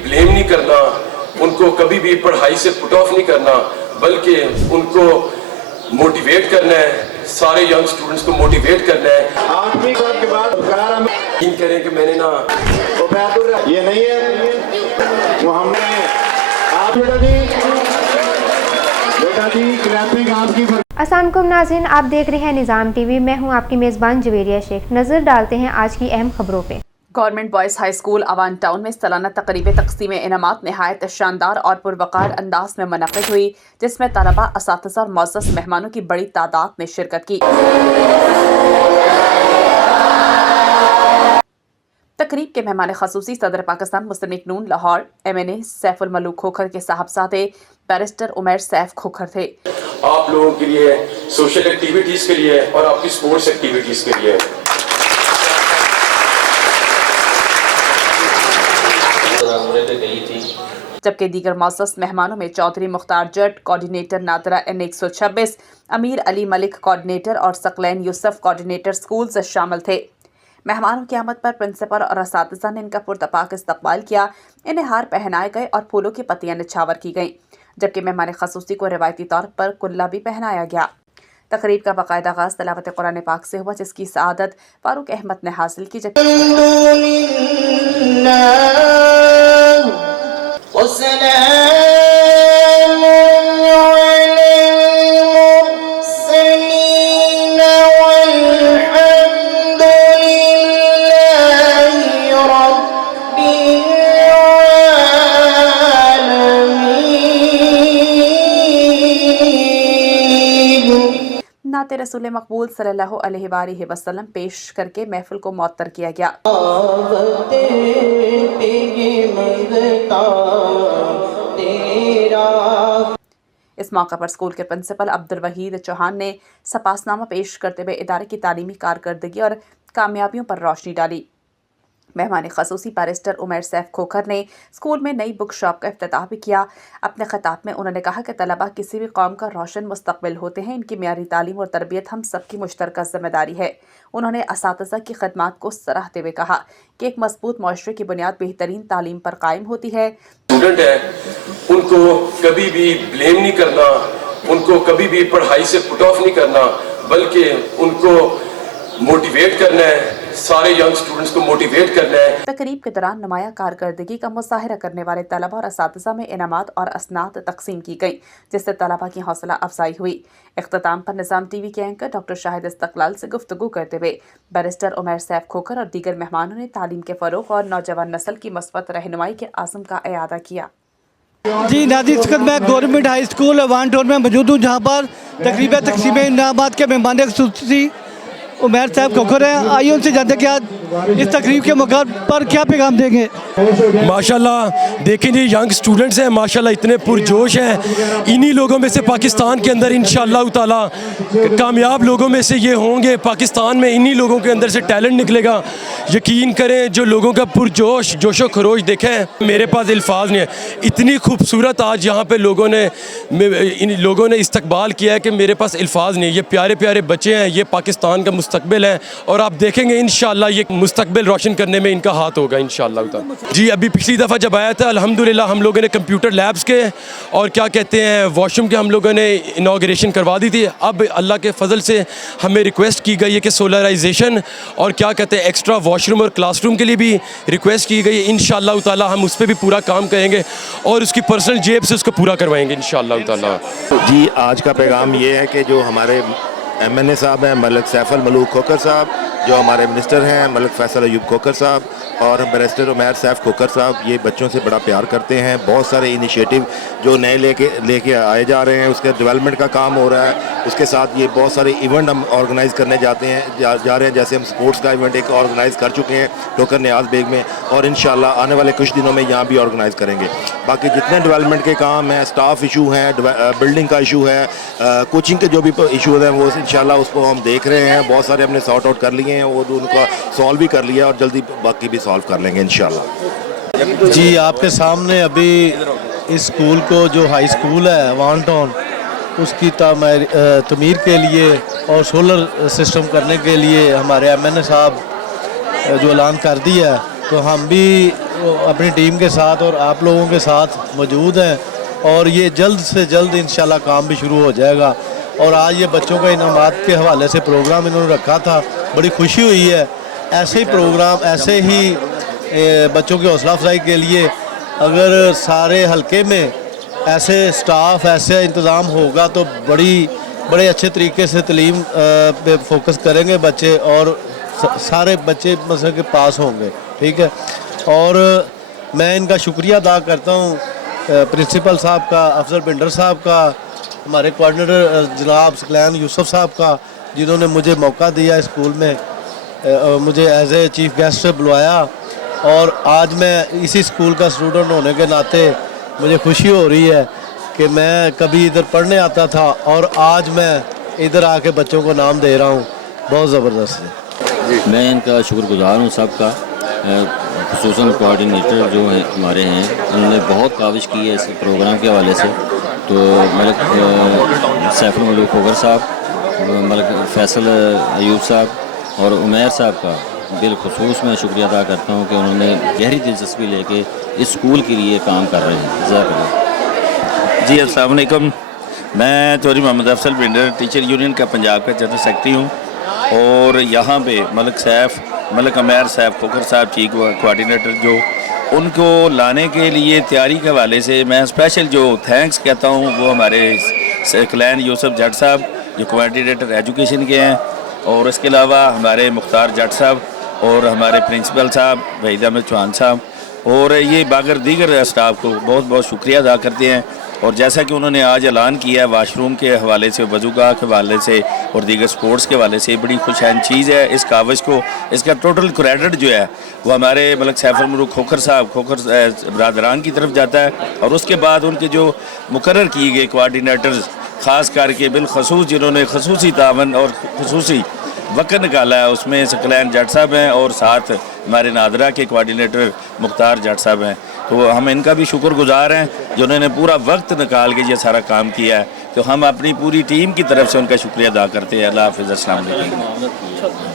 Blame नहीं करना, उनको कभी भी पढ़ाई से पुट ऑफ नहीं करना, बल्कि उनको मोटिवेट करना है, सारे यंग स्टूडेंट्स को मोटिवेट करना है। 8वीं क्लास के बाद यकीन करें कि मैंने ना ये नहीं है वो हमने आप बेटा जी क्लैपिंग आपकी। अस्सलाम वालेकुम नाज़रीन, आप देख रहे हैं निज़ाम टीवी। मैं हूं आपकी मेज़बान जवेरिया शेख। नज़र डालते हैं आज की अहम खबरों पे। Government boys high school Awan Town में सालाना तकरीब तक़सीम इनामात नहायत शानदार और पुरवकार अंदाज में मुनक़िद हुई, जिसमें तलबा, असातिज़ा और मुअज़्ज़ज़ मेहमानों की बड़ी तादाद ने शिरकत की। तकरीब के मेहमान ख़ुसूसी सदर पाकिस्तान मुस्लिम लीग नून लाहौर MNA सैफुल मलूक खोखर के साहबजादे बैरिस्टर उमैर सैफ खोखर थे। आप लोगों के लिए, सोशल एक्टिविटीज़ के लिए और आपकी स्पोर्ट्स एक्टिविटीज़ के लिए जबकि दीगर मुअज़्ज़ज़ मेहमानों में चौधरी मुख्तार जट कोऑर्डिनेटर नादरा N126, अमीर अली मलिक कोऑर्डिनेटर और सकलैन यूसुफ कोऑर्डिनेटर स्कूल्स शामिल थे। मेहमानों की आमद पर प्रिंसिपल और असातिज़ा ने इनका पुरतपाक इस्तकबाल किया। इन्हें हार पहनाए गए और फूलों की पत्तियां निछावर की गईं, जबकि मेहमान ख़ुसूसी को रिवायती तौर पर कुल्ला भी पहनाया गया। तकरीब का बाकायदा आगाज़ तिलावत कुरान पाक से हुआ, जिसकी सआदत फारूक अहमद ने हासिल की। नाते रसूल मकबूल सल्लल्लाहु अलैहि वसल्लम पेश करके महफिल को मुअत्तर किया गया। इस मौका पर स्कूल के प्रिंसिपल अब्दुल वहीद चौहान ने सपासनामा पेश करते हुए इदारे की तालीमी कारकर्दगी और कामयाबियों पर रोशनी डाली। मेहमान ख़ुसूसी बैरिस्टर उमैर सैफ खोखर ने स्कूल में नई बुक शॉप का इफ्तिताह भी किया। अपने खिताब में उन्होंने कहा कि तलबा किसी भी कौम का रोशन मुस्तकबिल होते हैं। इनकी मियारी तालीम और तरबियत हम सबकी मुश्तरका ज़िम्मेदारी है। उन्होंने असातिज़ा की खिदमात को सराहते हुए कहा कि एक मजबूत मुआशरे की बुनियाद बेहतरीन तालीम पर कायम होती है। स्टूडेंट है, उनको कभी भी ब्लेम नहीं करना, उनको कभी भी पढ़ाई से पुट ऑफ नहीं करना, बल्कि उनको मोटिवेट करना है, सारे यंग स्टूडेंट्स को मोटिवेट करना है। तकरीब के दौरान नुमाया कारकर्दगी का मुज़ाहिरा करने वाले तलबा और असातिज़ा में इनामात और असनाद तकसीम की गई, जिससे तलबा की हौसला अफजाई हुई। इख्तिताम पर निज़ाम टीवी के एंकर डॉक्टर शाहिद इस्तकलाल से गुफ्तगू करते हुए बैरिस्टर उमैर सैफ खोखर और दीगर मेहमानों ने तालीम के फ़रोग़ और नौजवान नस्ल की मस्बत रहनुमाई के आज़म का इयादा किया। जी नाज़रीन, इस वक्त मैं government high school Awan Town में मौजूद हूँ, जहाँ पर तकरीब तक़सीम इनामात के मेहमान ख़ुसूसी उमैर साहब खोखर हैं। आइए उनसे जानते कि आज इस तकरीब के मौके पर क्या पैगाम देंगे। माशाल्लाह देखें जी, यंग स्टूडेंट्स हैं माशाल्लाह, इतने पुरजोश हैं। इन्हीं लोगों में से पाकिस्तान के अंदर इंशाअल्लाह ताला कामयाब लोगों में से ये होंगे। पाकिस्तान में इन्हीं लोगों के अंदर से टैलेंट निकलेगा। यकीन करें, जो लोगों का पुरजोश जोशो खरोश देखें, मेरे पास अल्फाज नहीं है। इतनी खूबसूरत आज यहाँ पे इन लोगों ने इस्तकबाल किया है कि मेरे पास अल्फाज नहीं। ये प्यारे प्यारे बच्चे हैं, ये पाकिस्तान का मुस्तकबिल है और आप देखेंगे इंशाअल्लाह ये मुस्तकबिल रोशन करने में इनका हाथ होगा इंशाअल्लाह। जी अभी पिछली दफ़ा जब आया था अल्हम्दुलिल्लाह हम लोगों ने कंप्यूटर लैब्स के और क्या कहते हैं वॉशरूम के हम लोगों ने इनाग्रेशन करवा दी थी। अब अल्लाह के फजल से हमें रिक्वेस्ट की गई है कि सोलराइजेशन और क्या कहते हैं एक्स्ट्रा वॉशरूम और क्लासरूम के लिए भी रिक्वेस्ट की गई है। इंशाअल्लाह ताला हम उस पर भी पूरा काम करेंगे और उसकी पर्सनल जेब से उसको पूरा करवाएंगे इंशाअल्लाह ताला। जी आज का पैगाम ये है कि जो हमारे MNA साहब हैं मलिक सैफुल मलूक खोखर साहब, जो हमारे मिनिस्टर हैं मलिक फैसल अयूब खोखर साहब और बैरिस्टर उमैर सैफ खोखर साहब, ये बच्चों से बड़ा प्यार करते हैं। बहुत सारे इनिशिएटिव जो नए लेके आए जा रहे हैं, उसके डेवलपमेंट का काम हो रहा है। उसके साथ ये बहुत सारे इवेंट हम ऑर्गेनाइज़ करने जा रहे हैं। जैसे हम स्पोर्ट्स का इवेंट एक ऑर्गेनाइज़ कर चुके हैं टोकर न्याज बेग में और इंशाल्लाह आने वाले कुछ दिनों में यहाँ भी ऑर्गेनाइज़ करेंगे। बाकी जितने डेवलपमेंट के काम हैं, स्टाफ इशू हैं, बिल्डिंग का इशू है, कोचिंग के जो भी इशूज़ हैं वो इंशाल्लाह उसको हम देख रहे हैं। बहुत सारे हमने सॉर्ट आउट कर लिए हैं, वो उनका सॉल्व भी कर लिया और जल्दी बाकी भी सॉल्व कर लेंगे इंशाल्लाह। जी आपके सामने अभी इस स्कूल को जो हाई स्कूल है अवान टाउन, उसकी तमीर के लिए और सोलर सिस्टम करने के लिए हमारे MNA साहब जो ऐलान कर दिया है, तो हम भी अपनी टीम के साथ और आप लोगों के साथ मौजूद हैं और ये जल्द से जल्द इंशाल्लाह काम भी शुरू हो जाएगा। और आज ये बच्चों का इनामात के हवाले से प्रोग्राम इन्होंने रखा था, बड़ी खुशी हुई है। ऐसे ही प्रोग्राम, ऐसे ही बच्चों की हौसला अफजाई के लिए अगर सारे हलके में ऐसे स्टाफ, ऐसे इंतज़ाम होगा तो बड़े अच्छे तरीके से तालीम पे फोकस करेंगे बच्चे और सारे बच्चे मतलब के पास होंगे। ठीक है, और मैं इनका शुक्रिया अदा करता हूँ प्रिंसिपल साहब का, अफसर भिंडर साहब का, हमारे कोऑर्डिनेटर जनाब सकलैन यूसुफ साहब का, जिन्होंने मुझे मौका दिया स्कूल में, मुझे एज ए चीफ गेस्ट बुलवाया। और आज मैं इसी स्कूल का स्टूडेंट होने के नाते मुझे खुशी हो रही है कि मैं कभी इधर पढ़ने आता था और आज मैं इधर आके बच्चों को नाम दे रहा हूँ। बहुत ज़बरदस्त है। मैं इनका शुक्रगुजार हूँ सबका, खुसूसन कोऑर्डिनेटर जो है हमारे हैं, उन्होंने बहुत काविश की है इस प्रोग्राम के हवाले से। तो मलिक सैफुल मलूक खोखर साहब, मलिक फैसल अयूब साहब और उमैर साहब का बिलखुसूस मैं शुक्रिया अदा करता हूँ कि उन्होंने गहरी दिलचस्पी लेके इस स्कूल के लिए काम कर रहे हैं। जज़ाकल्लाह। जी अस्सलाम वालेकुम, मैं चौधरी मोहम्मद अफसल भिंडर टीचर यूनियन का पंजाब का जनरल सेक्रेटरी हूँ और यहाँ पे मलिक उमैर साहब खोखर साहब चीफ कोऑर्डिनेटर जो उनको लाने के लिए तैयारी के हवाले से मैं स्पेशल जो थैंक्स कहता हूँ वो हमारे सकलैन यूसुफ जट साहब जो कोऑर्डिनेटर एजुकेशन के हैं और इसके अलावा हमारे मुख्तार जट साहब और हमारे प्रिंसिपल साहब वहीद अहमद चौहान साहब और ये बागर दीगर स्टाफ को बहुत बहुत शुक्रिया अदा करते हैं। और जैसा कि उन्होंने आज ऐलान किया है वाशरूम के हवाले से, वज़ूगाह के हवाले से और दीगर स्पोर्ट्स के हवाले से, बड़ी खुशहाल चीज़ है। इस कावज को, इसका टोटल क्रेडिट जो है वो हमारे मलिक सैफुल मलूक खोखर साहब बरादरान की तरफ जाता है और उसके बाद उनके जो मुकर्रर किए गए कोऑर्डिनेटर्स ख़ास करके बिलखसूस जिन्होंने खसूसी तावन और खसूसी वक्त निकाला है, उसमें सकलैन जट साहब हैं और साथ हमारे नादरा के कोऑर्डिनेटर मुख्तार जट साहब हैं। तो हम इनका भी शुक्रगुजार हैं जिन्होंने पूरा वक्त निकाल के ये सारा काम किया है। तो हम अपनी पूरी टीम की तरफ से उनका शुक्रिया अदा करते हैं। अल्लाह हाफ़िज़, अस्सलाम वालेकुम।